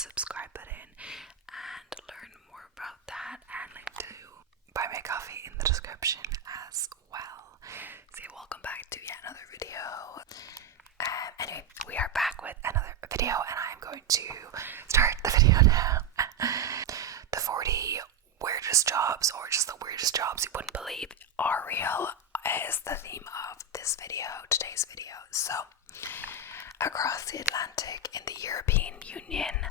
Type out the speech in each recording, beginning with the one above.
subscribe button and learn more about that, and link to buy my coffee in the description as well. So welcome back to yet another video. Anyway, we are back with another video, and I'm going to start the video now. The 40 weirdest jobs, or just the weirdest jobs you wouldn't believe are real, is the theme of this video, today's video. So, across the Atlantic in the European Union,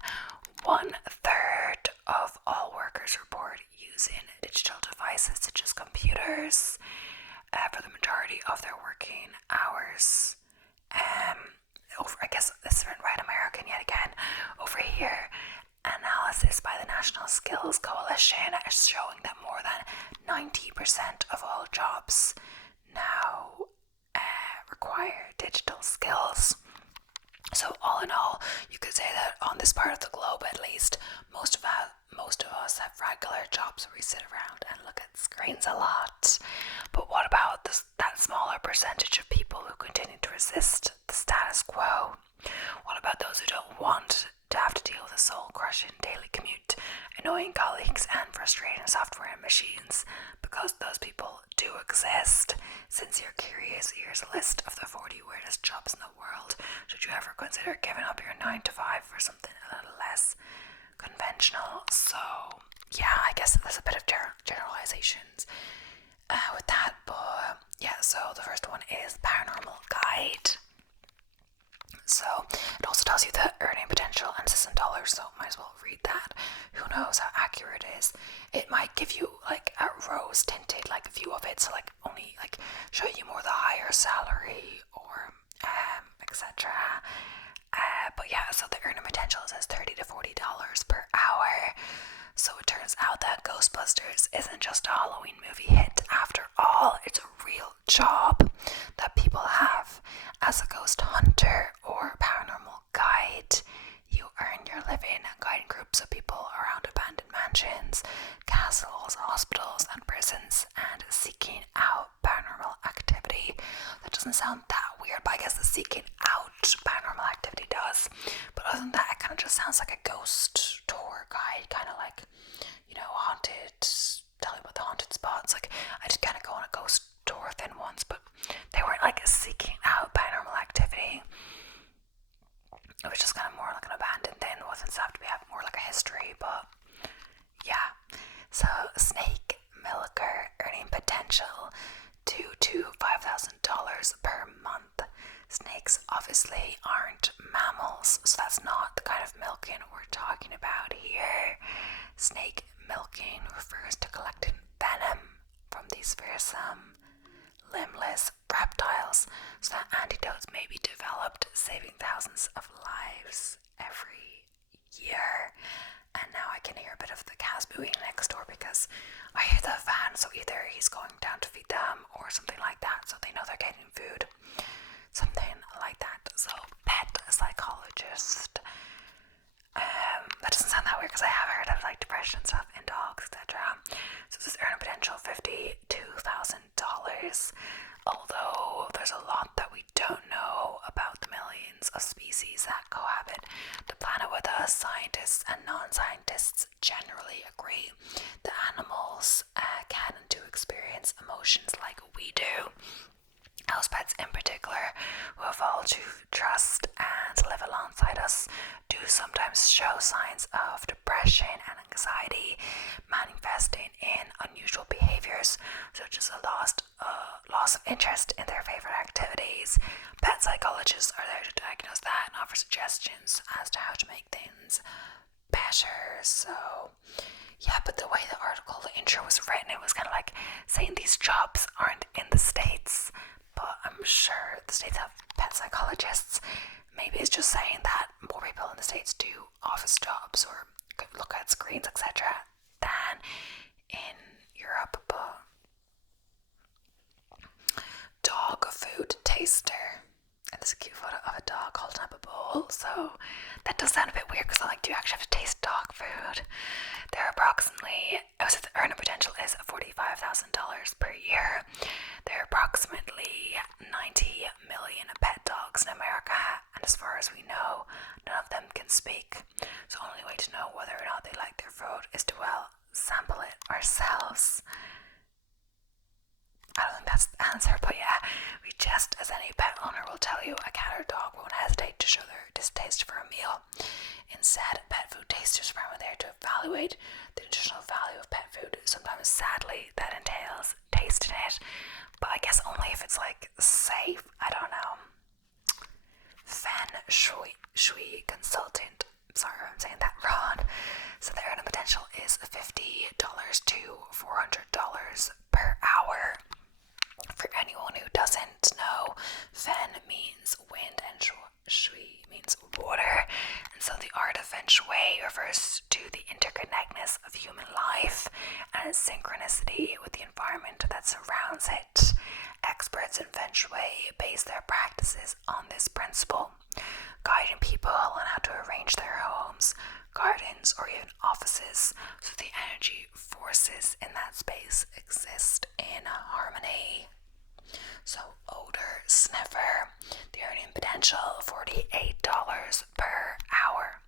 1/3 of all workers report using digital devices such as computers for the majority of their working hours. I guess this is right American yet again. Over here, analysis by the National Skills Coalition is showing that more than 90% of all jobs now require digital skills. So all in all, you could say that on this part of the globe, at least, most of us have regular jobs where we sit around and look at screens a lot. But what about that smaller percentage of people who continue to resist the status quo? What about those who don't want to have to deal with a soul-crushing daily commute, annoying colleagues, and frustrating software and machines? Because those people do exist. Since you're curious, here's a list of the 40 weirdest jobs in the world. Should you ever consider giving up your 9 to 5 for something a little less conventional? So yeah, I guess there's a bit of generalizations with that, but yeah. So the first one is Paranormal Guide. So it also tells you the earning potential and $6, so might as well read that. Who knows how accurate it is? It might give you like a rose tinted like view of it, so like only like show you more the higher salary or etc. But yeah, so the earning potential says $30 to $40 per hour. So it turns out that Ghostbusters isn't just a Halloween movie hit. After all, it's a real job that people have. As a ghost hunter or paranormal guide, you earn your living guiding groups of people around abandoned mansions, castles, hospitals, and prisons, and seeking out paranormal activity. That doesn't sound that weird, but I guess the seeking out paranormal activity does. But other than that, it kind of just sounds like a ghost tour guide, kind of like, haunted, telling about the haunted spots. Like, I just kind of go on a ghost tour thing once, but they weren't like seeking out paranormal activity. It was just kind of more like an abandoned thing. It wasn't have to be more like a history, but yeah. So snake milker, earning potential $2,000 to $5,000 per month. Snakes obviously aren't mammals, so that's not the kind of milking we're talking about here. Snake milking refers to collecting venom from these fearsome, limbless reptiles so that antidotes may be developed, saving thousands of lives every year. And now I can hear a bit of the cats moving next door because I hear the van, so either he's going down to feed them or something like that, so they know they're getting food. Something like that. So pet psychologist. That doesn't sound that weird because I have heard of like depression stuff in dogs, etc. So this is earning potential $52,000. Although there's a lot that we don't know about the millions of species that cohabit the planet with us, scientists and non-scientists generally agree that animals can and do experience emotions like we do. House pets in particular, who evolved to trust and live alongside us, do sometimes show signs of depression and anxiety, manifesting in unusual behaviors such as a loss of interest in their favorite activities. Pet psychologists are there to diagnose that and offer suggestions as to how to make things better. So yeah, but the way the intro was written, it was kind of like saying these jobs aren't in the States, but I'm sure the States have pet psychologists. Maybe it's just saying that more people in the States do office jobs or look at screens, etc., than in Europe. But dog food taster. And there's a cute photo of a dog holding up a bowl. So that does sound a bit weird because I'm like, do you actually have to taste dog food? The earning potential is $45,000 per year. There are approximately 90 million pet dogs in America, and as far as we know, none of them can speak. So the only way to know whether or not they like their food is to, well, sample it ourselves. I don't think that's the answer, but yeah, we just, as any pet owner will tell you, a cat or dog won't hesitate to show their distaste for a meal. Instead, pet food tasters are there to evaluate the nutritional value of pet food. Sometimes, sadly, that entails tasting it, but I guess only if it's like safe. I don't know. Feng Shui Consultant. Sorry, I'm saying that wrong. So the earning potential is $50 to $400 per hour. For anyone who doesn't know, Fen means wind and Shui means water, and so the art of Feng Shui refers to the interconnectedness of human life and its synchronicity with the environment that surrounds it. Experts in Feng Shui base their practices on this principle, guiding people on how to arrange their homes, gardens, or even offices so the energy forces in that space exist in harmony. So, odor sniffer, the earning potential $48 per hour.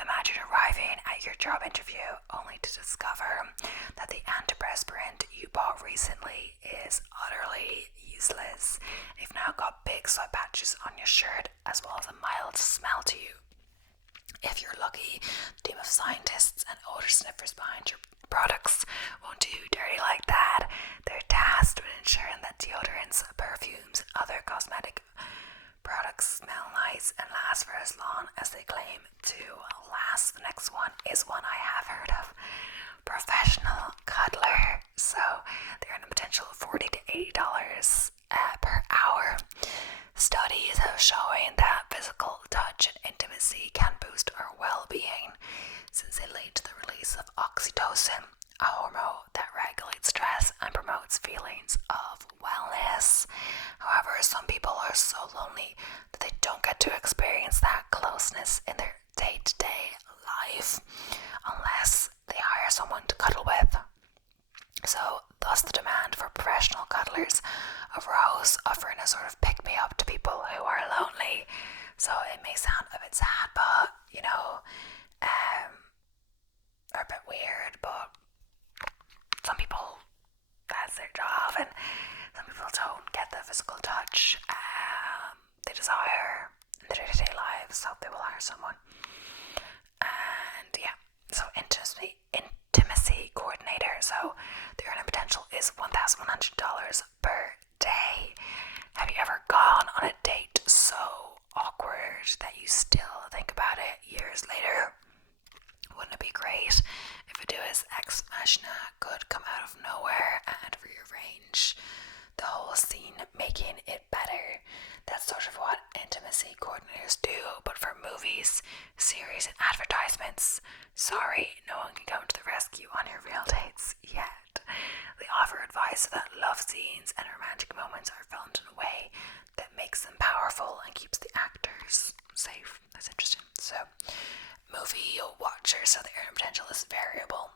Imagine arriving at your job interview only to discover that the antiperspirant you bought recently is utterly useless. You've now got big sweat patches on your shirt as well as a mild smell to you. If you're lucky, the team of scientists and odor sniffers behind your products won't do you dirty like that. They're tasked with ensuring that deodorants, perfumes, and other cosmetic products smell nice and last for as long as they claim to last. The next one is one I have heard of. Professional cuddler. So the earning potential of $40 to $80 per hour. Studies have shown that physical touch and intimacy can boost our well-being, since they lead to the release of oxytocin, a hormone that regulates stress and promotes feelings of wellness. However, some people are so lonely that they don't get to experience that closeness in their day-to-day life unless they hire someone to cuddle with. So, thus the demand for professional cuddlers arose, offering a sort of pick-me-up to people who are lonely. So it may sound a bit sad, but, or a bit weird, but some people, that's their job, and some people don't get the physical touch they desire in their day-to-day lives, so they will hire someone. And yeah, so intimacy coordinator. So the earning potential is $1,100 per day. Have you ever gone on a date so awkward that you still think about it years later? Wouldn't it be great if a Deus Ex Machina could come out of nowhere and rearrange the whole scene, making it better? That's sort of what intimacy coordinators do, but for movies, series, and advertisements. Sorry, no one can come to the rescue on your real dates yet. They offer advice so that love scenes and romantic moments are filmed in a way that makes them powerful and keeps the actors safe. That's interesting. So, movie watchers, so the earning potential is variable.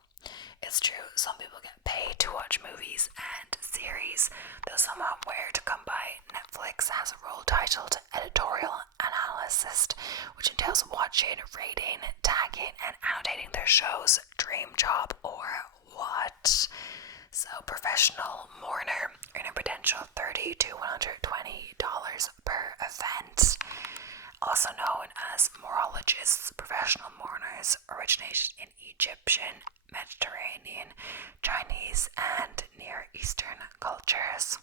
It's true, some people get paid to watch movies and series, though some aren't where to come by. Netflix has a role titled Editorial Analyst, which entails watching, rating, tagging, and annotating their show's dream job or what. So, professional mourner, earning potential $30 to $120 per event. Also known as morologists, professional mourners originated in Egyptian, Mediterranean, Chinese, and Near Eastern cultures.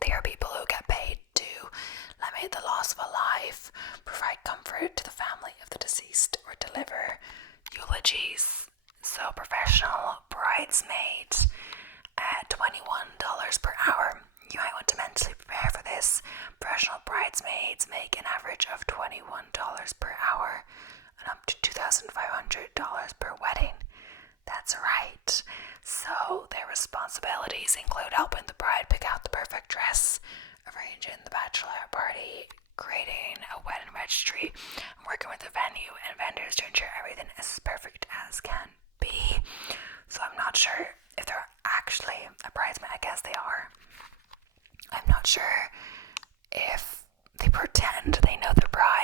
They are people who get paid to lament the loss of a life, provide comfort to the family of the deceased, or deliver eulogies. So, professional bridesmaids at $21 per hour. You might want to mentally prepare for this. Professional bridesmaids make an average of $21 per hour and up to $2,500 per wedding. That's right. So their responsibilities include helping the bride pick out the perfect dress, arranging the bachelorette party, creating a wedding registry, and working with the venue and vendors to ensure everything is as perfect as can be. So I'm not sure if they're actually a bridesmaid. I guess they are. I'm not sure if they pretend they know the bride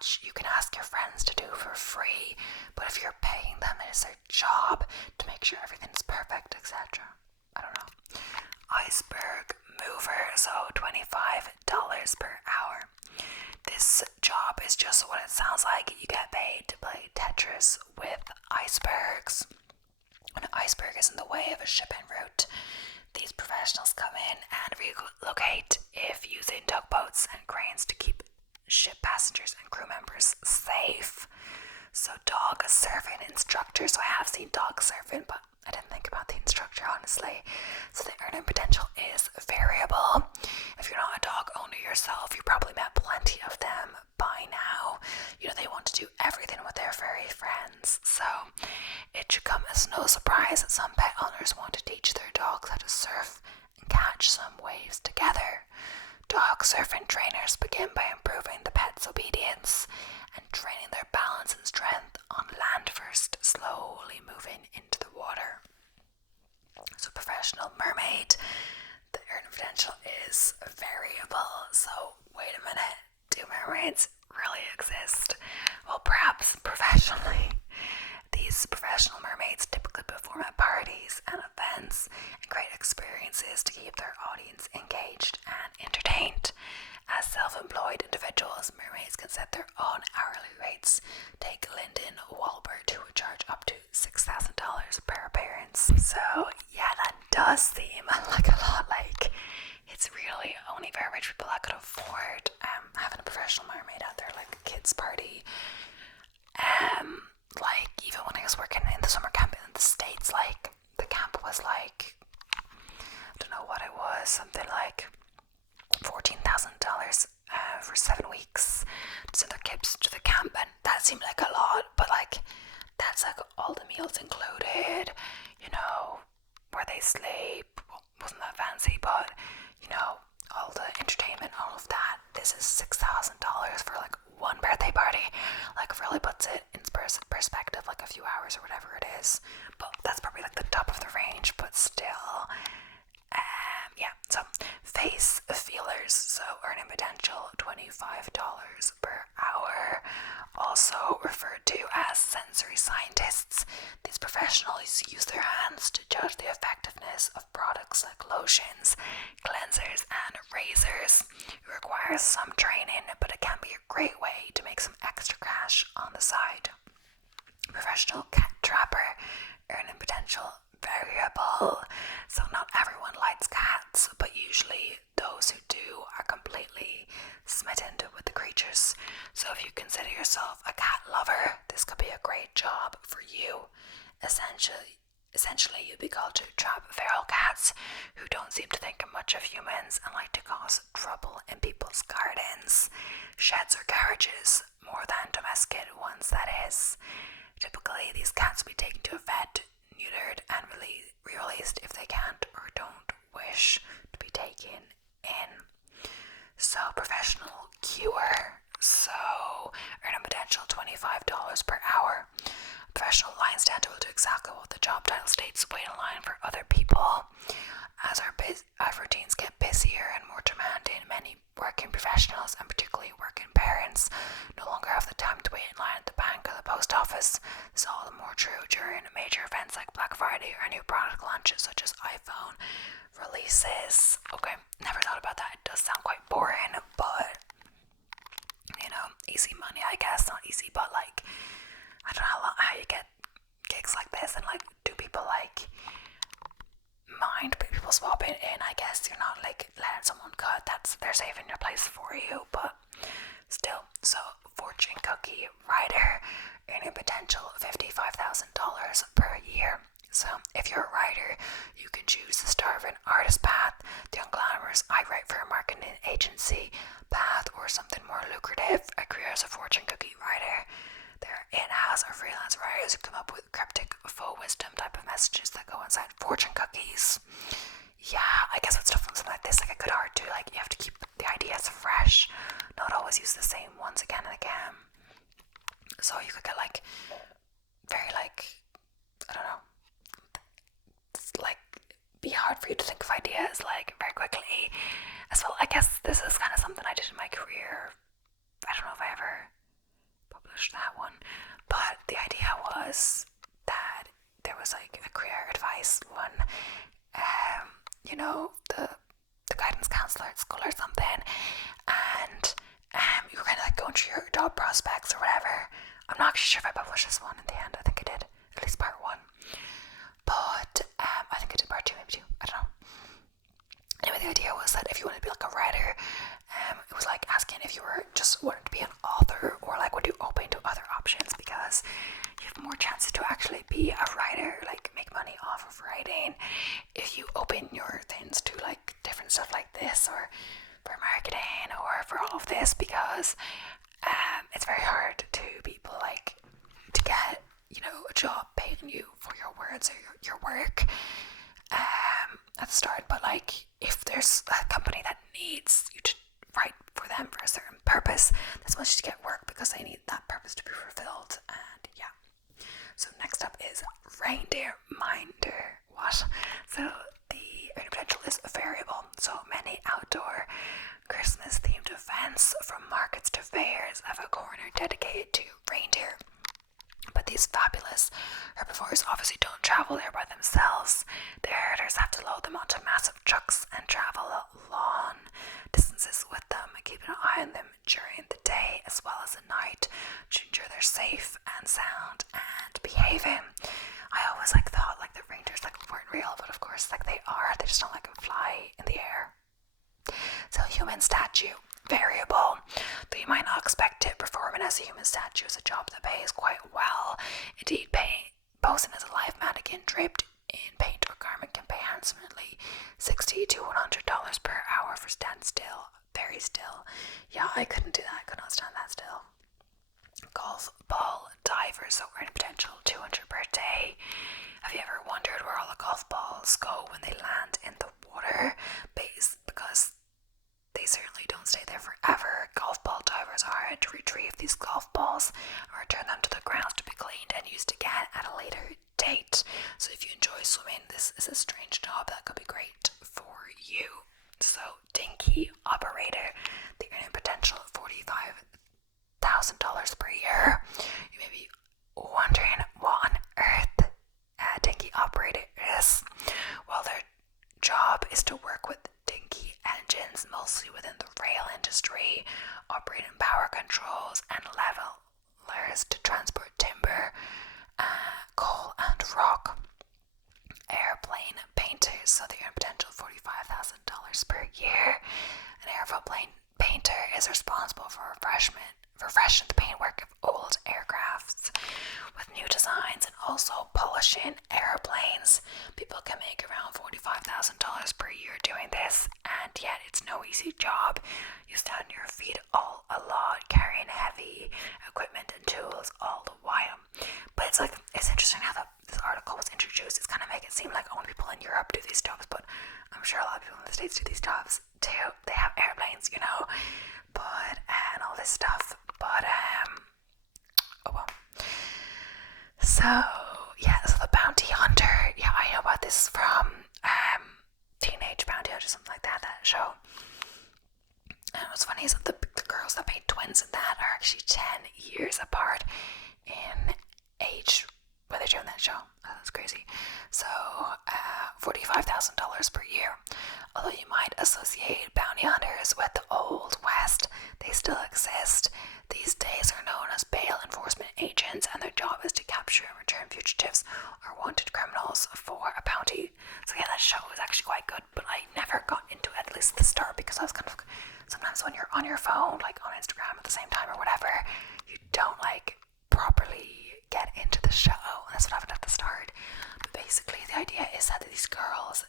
much you can ask your friends to do for free, but if you're paying them, it is their job to make sure everything's perfect, etc. I don't know. Iceberg mover, so $25 per hour. This job is just what it sounds like. You get paid to play Tetris with icebergs. When an iceberg is in the way of a ship en route, these professionals come in and relocate if using tugboats and cranes to keep ship passengers and crew members safe. So dog surfing instructor. So I have seen dog surfing, but I didn't think about the instructor, honestly. So the earning potential is variable. If you're not a dog owner yourself, you probably met plenty of them by now. You know, they want to do everything with their furry friends. So it should come as no surprise that some pet owners want to teach their dogs how to surf and catch some waves together. Dog surfing trainers begin by improving the pet's obedience and training their balance and strength on land first, slowly moving into the water. So professional mermaid, the earning potential is variable. So wait a minute, do mermaids really exist? Well, perhaps professionally. These professional mermaids typically perform at parties and events and create experiences to keep their audience engaged and entertained. As self-employed individuals, mermaids can set their own hourly rates. Take Lyndon Walbert, who would charge up to $6,000 per appearance. So yeah, that does seem like a lot. Like, it's really only very rich people that could afford having a professional mermaid at their like kids' party. Like, even when I was working in the summer camp in the States, like the camp was like, I don't know what it was, something like $14,000 for 7 weeks to send their kids to the camp, and that seemed like a lot, but like that's like all the meals included, you know, where they sleep. Well, wasn't that fancy, but you know, all the entertainment, all of that. This is $6,000 for like one birthday party. Like, really puts it in perspective, like a few hours or whatever it is. But that's probably like the top of the range, but still. Yeah, so face feelers, so earning potential $25 per hour, also referred to as sensory scientists. These professionals use their hands to judge the effectiveness of products like lotions, cleansers, and razors. It requires some training, but it can be a great way to make some extra cash on the side. Professional cat trapper, earning potential variable. So not everyone likes cats, but usually those who do are completely smitten with the creatures. So if you consider yourself a cat lover, this could be a great job for you. Essentially, you'd be called to trap feral cats who don't seem to think much of humans and like to cause trouble in people's gardens, sheds, or garages, more than domesticated ones, that is. Typically, these cats will be taken to a vet, neutered, and released if they can't or don't wish to be taken in. So, professional cure. So, earning potential $25 per hour. Professional line stander will do exactly what the job title states, wait in line for other people. As our routines get busier and more demanding, many working professionals, and particularly working parents, no longer have the time to wait in line at the bank or the post office. This is all the more true during major events like Black Friday or new product launches such as iPhone releases. Okay, never thought about that. It does sound quite boring, but you know, easy money, I guess. Not easy, but like, I don't know how you get gigs like this, and like, do people like mind people swapping in? I guess you're not like letting someone cut. They're saving your place for you, but still. So, fortune cookie writer, earning potential $55,000 per year. So, if you're a writer, you can choose the starving artist path, the unglamorous I write for a marketing agency path, or something more lucrative, a career as a fortune cookie writer. There are in-house or freelance writers who come up with cryptic faux wisdom type of messages that go inside fortune cookies. Yeah, I guess with stuff something like this, like a good art too, like you have to keep the ideas fresh, not always use the same ones again and again. So you could get like very like, I don't know, it's like be hard for you to think of ideas like very quickly as well. I guess this is kind of something I did in my career. I don't know if I ever was that there was like a career advice one, you know, the guidance counselor at school or something, and you were kind of like going through your job prospects or whatever. I'm not actually sure if I published this one in the end. I think I did, at least part one. But I think I did part two, maybe two. I don't know. Anyway, the idea was that if you wanted to be like a writer, it was like asking if you were just wanted to be an author, or like would you open to other options, because you have more chances to actually be a writer, like make money off of writing, if you open your things to like different stuff like this, or for marketing, or for all of this, because it's very hard to people like to get, you know, a job paying you for your words or your work at the start. But like if there's a company that needs you to write for them for a certain purpose, that's when you should get work, because they need that purpose to be fulfilled. And yeah, so next up is reindeer minder. What? So the earning potential is variable. So many outdoor Christmas themed events, from markets to fairs, have a corner dedicated to reindeer. But these fabulous herbivores obviously don't travel there by themselves. Their herders have to load them onto massive trucks and travel long distances with them, and keep an eye on them during the day as well as at night to ensure they're safe and sound and behaving. I always like thought like the reindeers like weren't real, but of course like they are. They just don't like fly in the air. So human statue, variable. Though you might not expect it, performing as a human statue is a job that pays quite well. Indeed, posing as a live mannequin draped in paint or garment can pay handsomely, $60 to $100 per hour for stand still. Very still. Yeah, I couldn't do that. I could not stand that still. Golf ball divers, so earning potential 200 per day. Have you ever wondered where all the golf balls go when they land in the water? Because they certainly don't stay there forever. Golf ball divers are hired to retrieve these golf balls and return them to the ground to be cleaned and used again at a later date. So if you enjoy swimming, this is a strange job that could be great for you. So dinghy operator, the earning potential of $45,000 per year. You may be wondering what on earth a dinghy operator is. Well, their job is to work with dinghy engines, mostly within the rail industry, operating power controls and levelers to transport timber, coal and rock. Airplane painters, so they earn potential $45,000 per year. An airplane painter is responsible for refreshing the paintwork of old aircrafts with new designs and also polishing airplanes. People can make around $45,000 per year doing this, and yet it's no easy job. You stand on your feet a lot, carrying heavy equipment and tools all the while. But it's interesting how this article was introduced. It's kind of make it seem like only people in Europe do these jobs, but I'm sure a lot of people in the States do these jobs too. They have airplanes, you know, and all this stuff. But oh well. So yeah, so the bounty hunter. Yeah, I know about this from Teenage Bounty Hunter, something like that. That show. And what's funny is that the girls that made twins in that are actually 10 years apart in age when they're doing that show. Oh, that's crazy. So $45,000 per year. Although you might associate bounty hunters with the Old West, they still exist. These days are known as bail enforcement agents, and their job is to capture and return fugitives or wanted criminals for a bounty. So yeah, that show was actually quite good, but I never got into it, at least at the start, because I was kind of, sometimes when you're on your phone, like on Instagram at the same time or whatever, you don't like properly get into the show, and that's what happened at the start. But basically the idea is that these girls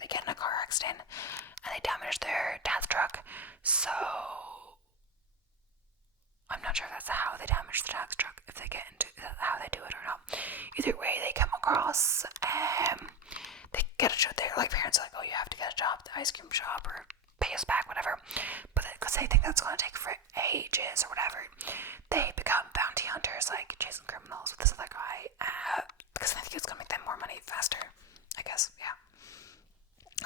they get in a car accident and they damage their dad's truck. So I'm not sure if that's how they damage the dad's truck, if they get into how they do it or not. Either way, they come across they get a job. Their like parents are like, oh, you have to get a job at the ice cream shop or pay us back, whatever. But because they think that's going to take for ages or whatever, they become bounty hunters, like chasing criminals with this other guy, because they think it's going to make them more money faster, I guess. Yeah,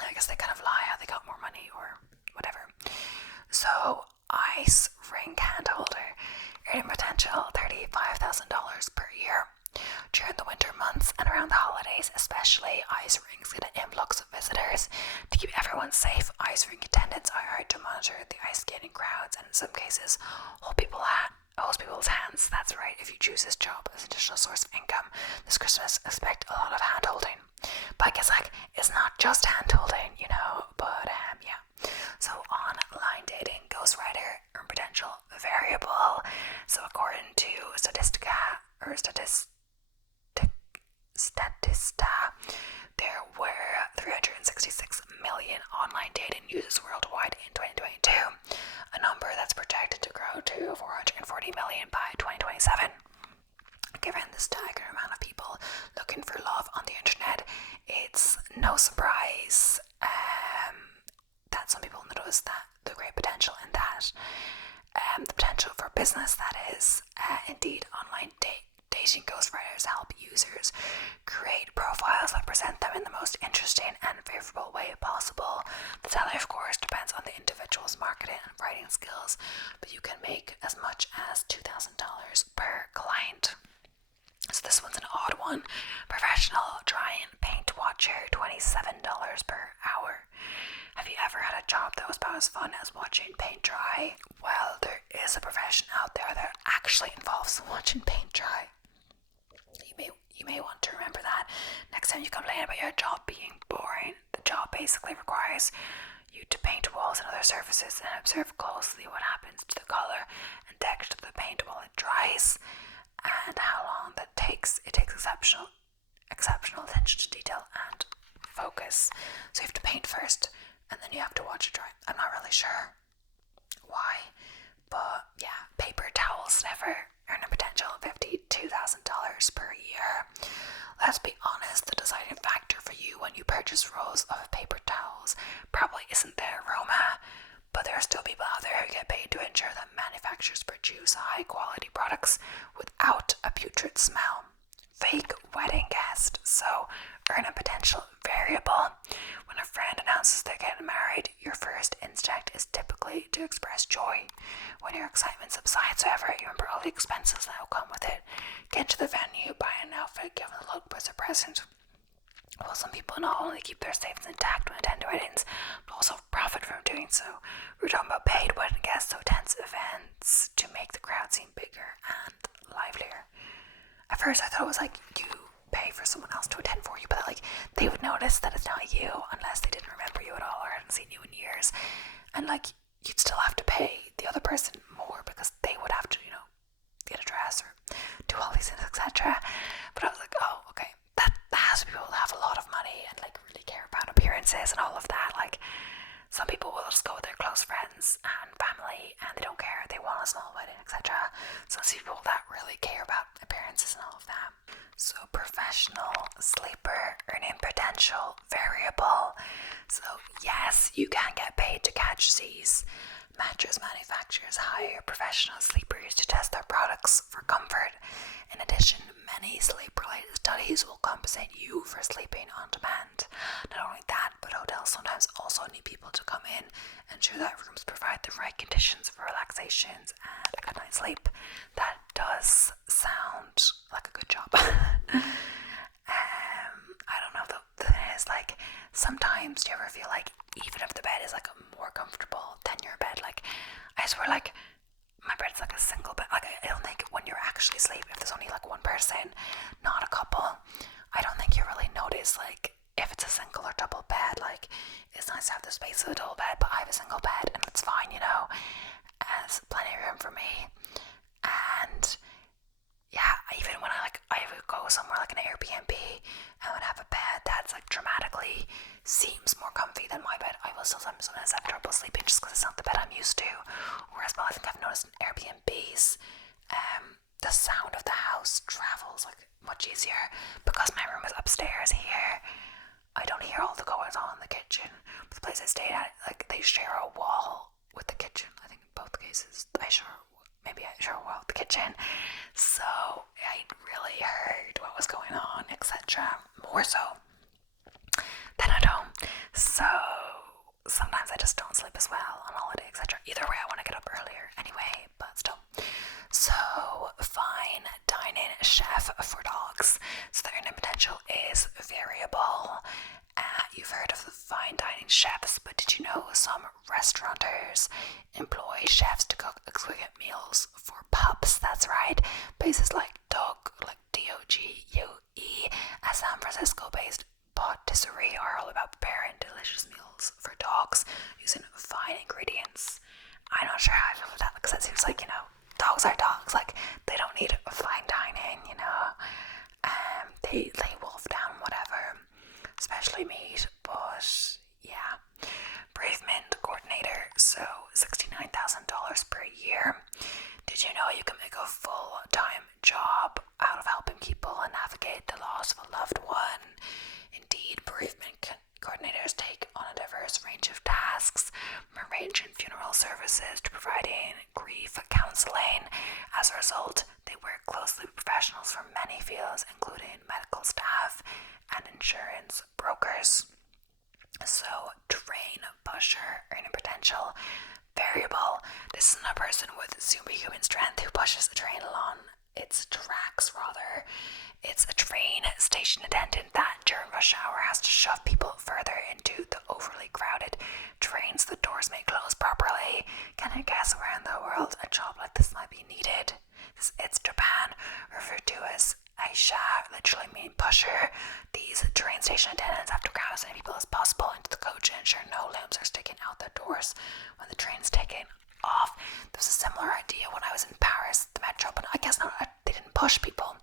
I guess they kind of lie how they got more money or whatever. So ice ring hand holder, earning potential $35,000 per year. and around the holidays, especially, ice rinks get an influx of visitors. To keep everyone safe, ice rink attendants are hired to monitor the ice skating crowds and in some cases hold people's hands. That's right, if you choose this job as an additional source of income this Christmas, expect a lot of hand holding. But I guess it's not just hand holding, but yeah. So online dating, ghostwriter, earn potential variable. So according to Statista, there were 366 million online dating users worldwide in 2022, a number that's projected to grow to 440 million by 2027. Given the staggering amount of people looking for love on the internet, it's no surprise that some people notice that the great potential in that, the potential for business that is. Indeed, online dating ghostwriters help users create profiles that present them in the most interesting and favorable way possible. The salary, of course, depends on the individual's marketing and writing skills, but you can make as much as $2,000 per client. So this one's an odd one. Professional dry and paint watcher, $27 per hour. Have you ever had a job that was about as fun as watching paint dry? Well, there is a profession out there that actually involves watching paint dry. You may want to remember that next time you complain about your job being boring. The job basically requires you to paint walls and other surfaces and observe closely what happens to the color and texture of the paint while it dries, and how long that takes. It takes exceptional attention to detail and focus. So you have to paint first, and then you have to watch it dry. I'm not really sure why, but yeah, paper towels never earn a potential of $52,000 per year. Let's be honest, the deciding factor for you when you purchase rolls of paper towels probably isn't their aroma, but there are still people out there who get paid to ensure that manufacturers produce high quality products without a putrid smell. Fake wedding guest. So earn a potential variable. When a friend announces they're getting married, your first instinct is typically to express joy. When your excitement subsides, however, you remember all the expenses that will come with it. Get to the venue, buy an outfit, give them a look as a present. Well, some people not only keep their savings intact when attending weddings, but also profit from doing so. We're talking about paid wedding guests, so attend events to make the crowd seem bigger and livelier. At first, I thought it was you pay for someone else to attend for you, but they would notice that it's not you unless they didn't remember you at all or hadn't seen you in years, and you'd still have to pay the other person more because they would have to, get a dress or do all these things, etc. But I was like, oh, okay, that has to be people that have a lot of money and really care about appearances and all of that. Some people will just go with their close friends and family and they don't care, they want a small wedding, etc. So it's people that really care about appearances and all of that. So professional sleeper, earning potential variable. So yes, you can get paid to catch these. Mattress manufacturers hire professional sleepers to test their products for comfort. In addition, many sleep-related studies will compensate you for sleeping on demand. Not only that, but hotels sometimes also need people to come in and ensure that rooms provide the right conditions for relaxations and a good night's sleep. That does sound like a good job. I don't know, the thing is, sometimes do you ever feel even if the bed is more comfortable than your bed, I swear my bed's a single bed. I don't think when you're actually asleep, if there's only one person, not a couple, I don't think you really notice if it's a single or double bed. It's nice to have the space of a double bed, but I have a single bed and it's fine, There's plenty of room for me. And yeah, even when I would go somewhere an Airbnb and would have a bed that's dramatically seems more comfy than my bed, I will still sometimes have trouble sleeping just because it's not the bed I'm used to. Whereas, I think I've noticed in Airbnbs, the sound of the house travels much easier because my room is upstairs here. I don't hear all the goings on in the kitchen. But the place I stayed at, they share a wall with the kitchen. I think in both cases, I share a wall with the kitchen. So I really heard what was going on, etc. More so than at home. So sometimes I just don't sleep as well on holiday, etc. Either way, I want to get up earlier anyway, but still. So fine dining chef for dogs. So they're in a potential is variable. You've heard of the fine dining chefs, but did you know some restaurateurs employ chefs to cook exquisite meals for pubs? That's right. Places like DOGUE, a San Francisco-based patisserie, are all about preparing delicious meals for dogs using fine ingredients. I'm not sure how I feel about that because it seems like, dogs are dogs. Like, they don't need fine dining, they wolf down whatever, especially meat. But yeah, bereavement coordinator, so $69,000 per year. Did you know you can make a full-time job out of helping people navigate the loss of a loved one? Indeed, bereavement coordinators take on a diverse range of tasks, from arranging funeral services to providing grief counseling. As a result, they work closely with professionals from many fields, including medical staff and insurance brokers. So, train pusher, earning potential, variable. This is a person with superhuman strength who pushes the train along its tracks, rather. It's a train station attendant that during rush hour has to shove people further into the overly crowded trains. The doors may close properly. Can I guess where in the world a job like this might be needed? It's Japan, referred to as Aisha, literally mean pusher. These train station attendants have to cram as many people as possible into the coach and ensure no limbs are sticking out the doors when the train's taking off. There was a similar idea when I was in Paris, the metro, but I guess not. They didn't push people,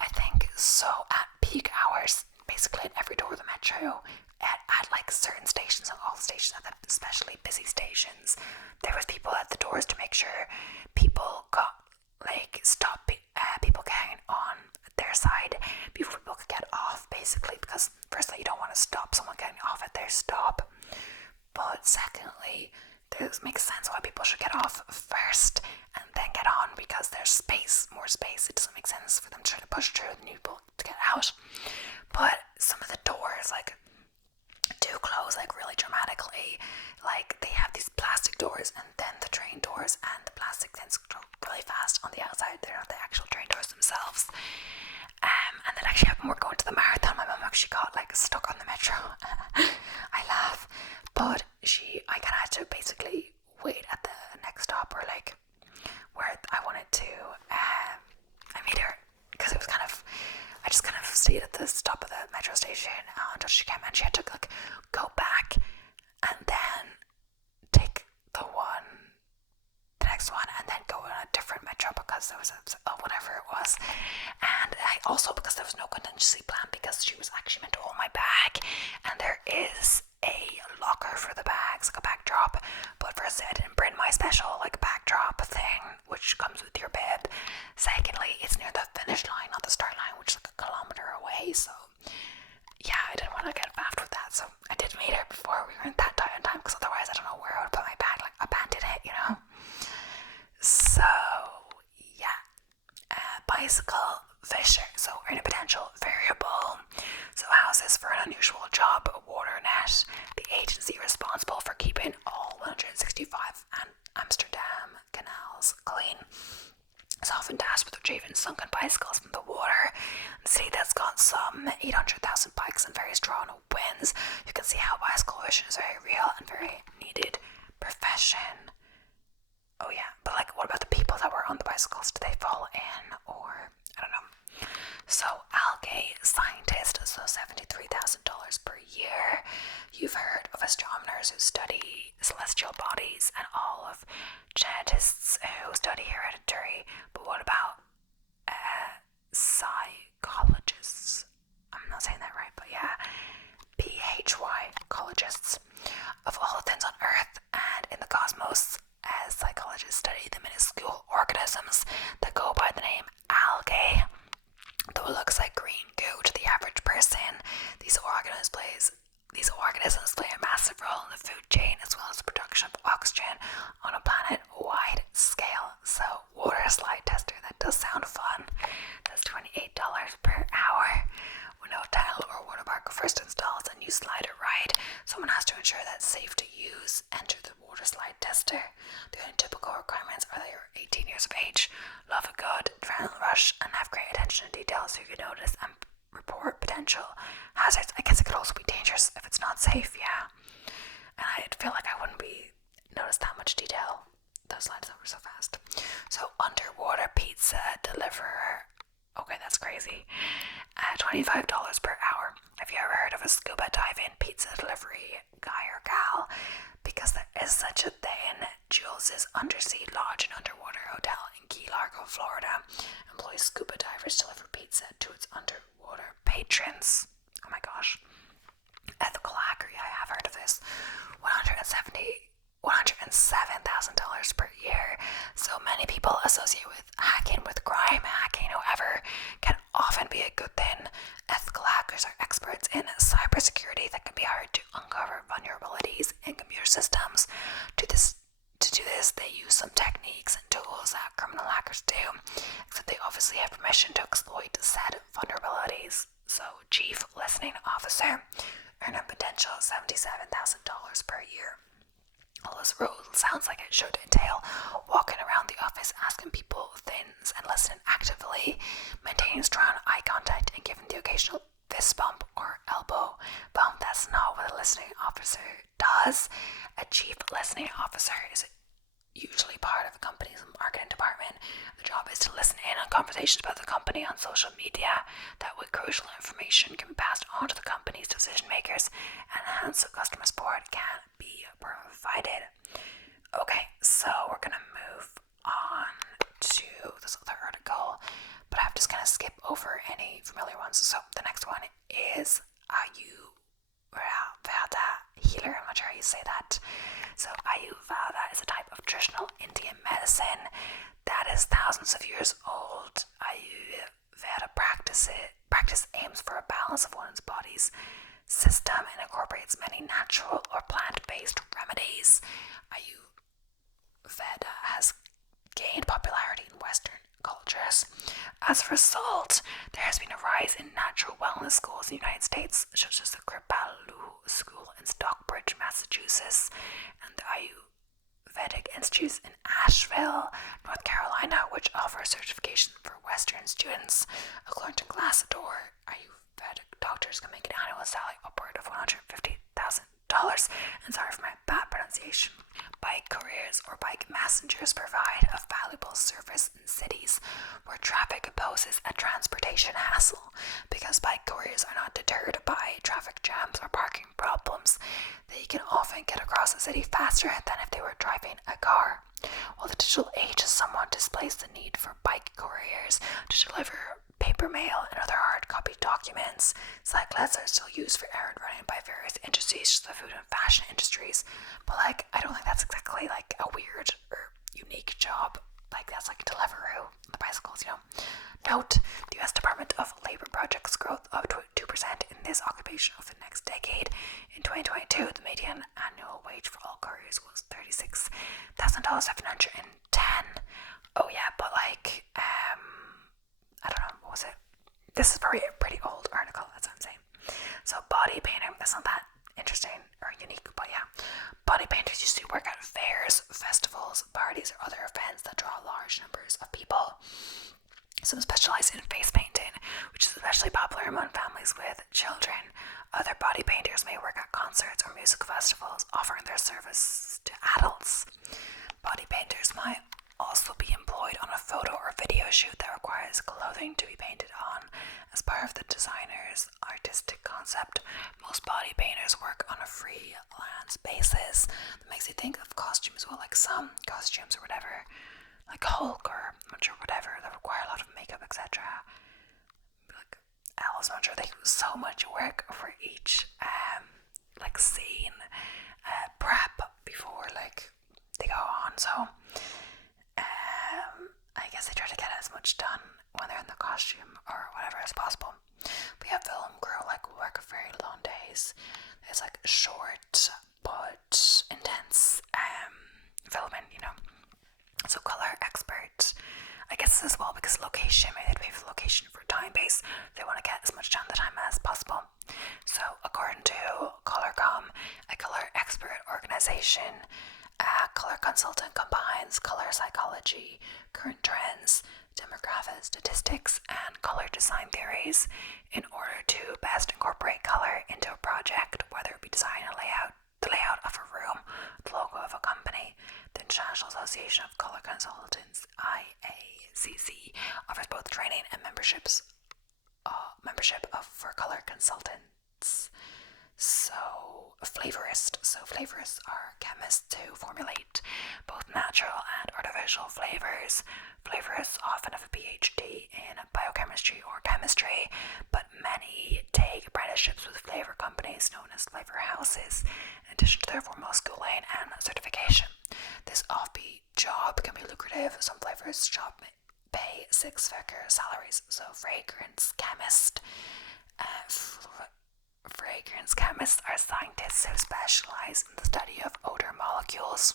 I think. So at peak hours, basically at every door of the metro, at like certain stations, and all stations, at the especially busy stations, there was people at the doors to make sure people got stop people getting on their side before people could get off, basically, because firstly you don't want to stop someone getting off at their stop, but secondly this makes sense why people should get off first and then get on, because there's more space. It doesn't make sense for them to try to push through and people to get out. But some of the doors do close really dramatically. They have these plastic doors and then the train doors, and the plastic things go really fast on the outside. They're not the actual train doors themselves. And that actually happened. We're going to the marathon. My mum actually got stuck on the metro. I laugh, but I kind of had to basically wait at the next stop, or where I wanted to. I made her, because it was I just kind of stayed at the stop of the metro station until she came, and she had to go back and then take the next one, and then go on a different metro because there was whatever it was. And I also, because there was no contingency plan, because she was actually meant to hold my bag, and there is a locker for the bags, a bag drop, but first I didn't bring my special bag drop thing, which comes with your bib. Secondly, it's near the finish line, not the start line, which is a kilometer away, so yeah, I didn't want to get baffed with that, so I did meet her before we were in that time, because otherwise I don't know where I would put my bag, abandon it, So yeah, bicycle fisher, so earning potential, variable. So how's this for an unusual job? WaterNet, the agency responsible for keeping all 165 Amsterdam canals clean, is often tasked with retrieving sunken bicycles from the water. The city that's got some 800,000 bikes in various drawn winds. You can see how bicycle fishing is very real and very needed profession. Oh yeah, but what about the people that were on the bicycles? Did they fall in, or I don't know. So algae scientist, so $73,000 per year. You've heard of astronomers who study celestial bodies, and all of geneticists who study hereditary. But what about psychologists? I'm not saying that right, but yeah, psychologists. Of all the things on Earth and in the cosmos, as psychologists study the minuscule organisms that go by the name algae. Though it looks like green goo to the average person, these organisms play a massive role in the food chain, as well as the production of oxygen on a planet-wide scale. So, water slide tester, that does sound fun. That's $28 per hour. When a hotel or water park first installs a new slider ride, someone has to ensure that it's safe to use. Enter the water slide tester. The only typical requirements are that you're 18 years of age, love a good adrenaline rush, and have great attention to detail, so you can notice and report potential hazards. I guess it could also be dangerous if it's not safe, yeah. And I feel like I wouldn't be noticed that much detail. Those lines over so fast. So underwater pizza deliverer. Okay, that's crazy. $25 per hour. Have you ever heard of a scuba diving pizza delivery guy or gal? Because there is such a thing. Jules' Undersea Lodge and Underwater Hotel in Key Largo, Florida, employs scuba divers to deliver pizza to its underwater patrons. Oh my gosh. Ethical hacker, yeah, I have heard of this. $107,000 per year. So many people associate with hacking with crime. Hacking, however, can often be a good thing. Ethical hackers are experts in cybersecurity that can be hard to uncover vulnerabilities in computer systems. To do this, they use some techniques and tools that criminal hackers do, except they obviously have permission to exploit said vulnerabilities. So, Chief Listening Officer, earn a potential $77,000 per year. All this role sounds like it should entail walking around the office asking people things and listening actively, maintaining strong eye contact and giving the occasional fist bump or elbow bump. That's not what a listening officer does. A chief listening officer is usually part of a company's marketing department. The job is to listen in on conversations about the company on social media. That way crucial information can be passed on to the company's decision makers and hence customer support can be provided. Okay, so we're gonna move on to this other article, but I'm just gonna skip over any familiar ones. So the next one is Ayurveda healer. I'm not sure how you say that. So Ayurveda is a type of traditional Indian medicine that is thousands of years old. Ayurveda practice aims for a balance of one's body's system and incorporates many natural or plant-based remedies. Ayurveda has gained popularity in Western cultures. As a result, there has been a rise in natural wellness schools in the United States, such as the Kripalu School in Stockbridge, Massachusetts, and the Ayurvedic Institute in Asheville, North Carolina, which offers certification for Western students. According to Glassdoor, Ayurvedic doctors can make an annual salary upward of $150,000. And sorry for my bad pronunciation. Bike couriers or bike messengers provide a valuable service in cities where traffic poses a transportation hassle. Because bike couriers are not deterred by traffic jams or parking problems, they can often get across the city faster than if they were driving a car. While the digital age has somewhat displaced the need for bike couriers to deliver paper mail and other hard copy documents, cyclists are still used for errand running by various industries, such as the food and fashion industries. But I don't think that's exactly a weird or unique job. That's like Deliveroo, the bicycles, Note, the U.S. Department of Labor projects growth of 2% in this occupation over the next decade. In 2022, the median annual wage for all couriers was $36,710. Oh yeah, but I don't know, what was it? This is probably a pretty old article, that's what I'm saying. So body painting, that's not that interesting or unique, but yeah. Body painters used to work at fairs, festivals, parties, or other events that draw large numbers of people. Some specialize in face painting, which is especially popular among families with children. Other body painters may work at concerts or music festivals, offering their service to adults. Body painters might also be employed on a photo or video shoot that requires clothing to be painted on as part of the designer's artistic concept. Most body painters work on a freelance basis. That makes you think of costumes, like some costumes or whatever, like Hulk or whatever, that require a lot of makeup, etc. Alice Muncher, they do so much work for each scene prep before they go on. So I guess they try to get as much done when they're in the costume or whatever as possible. We have film crew work very long days. It's short but intense filming, So color experts, I guess as well, because location, maybe they pay for the location for time base. They want to get as much done the time as possible. So according to ColorCom, a color expert organization, a color consultant combines color psychology, current trends, demographics, statistics, and color design theories in order to best color into a project, whether it be design and layout, the layout of a room, the logo of a company. The International Association of Color Consultants, IACC, offers both training and membership for color consultants. So flavorists are chemists who formulate both natural and artificial flavors. Flavorists often have a PhD in biochemistry or chemistry, but many take apprenticeships with flavor companies known as flavor houses, in addition to their formal schooling and certification. This offbeat job can be lucrative. Some flavors job pay six-figure salaries. So fragrance chemists are scientists who specialize in the study of odor molecules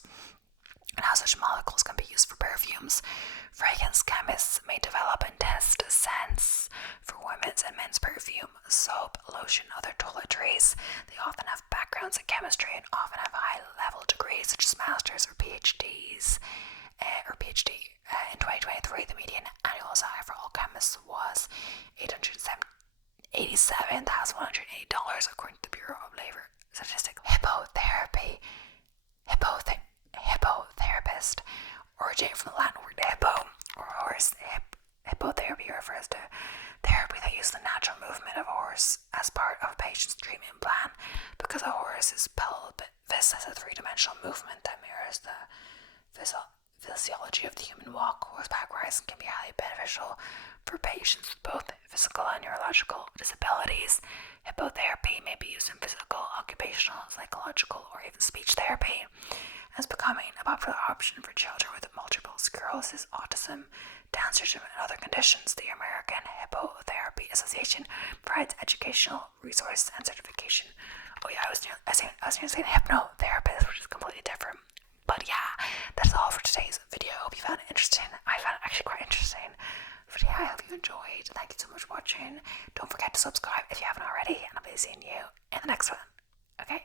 and how such molecules can be used for perfumes. Fragrance chemists may develop and test scents for women's and men's perfume, soap, lotion, other toiletries. They often have backgrounds in chemistry and often have high-level degrees such as masters or PhDs. In 2023, the median annual salary for all chemists was $887,180, according to the Bureau of Labor Statistics. Hippotherapist, originating from the Latin word hippo, or horse. Hippotherapy refers to therapy that uses the natural movement of a horse as part of a patient's treatment plan. Because a horse's pelvis has a three-dimensional movement that mirrors the physiology of the human walk, horseback riding can be highly beneficial for patients with both physical and neurological disabilities. Hippotherapy may be used in physical, occupational, psychological, or even speech therapy, and is becoming a popular option for children with multiple sclerosis, autism, Down syndrome, and other conditions. The American Hippotherapy Association provides educational resources and certification. Oh yeah, I was near saying hypnotherapist, which is completely different. But yeah, that's all for today's video. I hope you found it interesting. I found it actually quite interesting. But yeah, I hope you enjoyed. Thank you so much for watching. Don't forget to subscribe if you haven't already, and I'll be seeing you in the next one. Okay?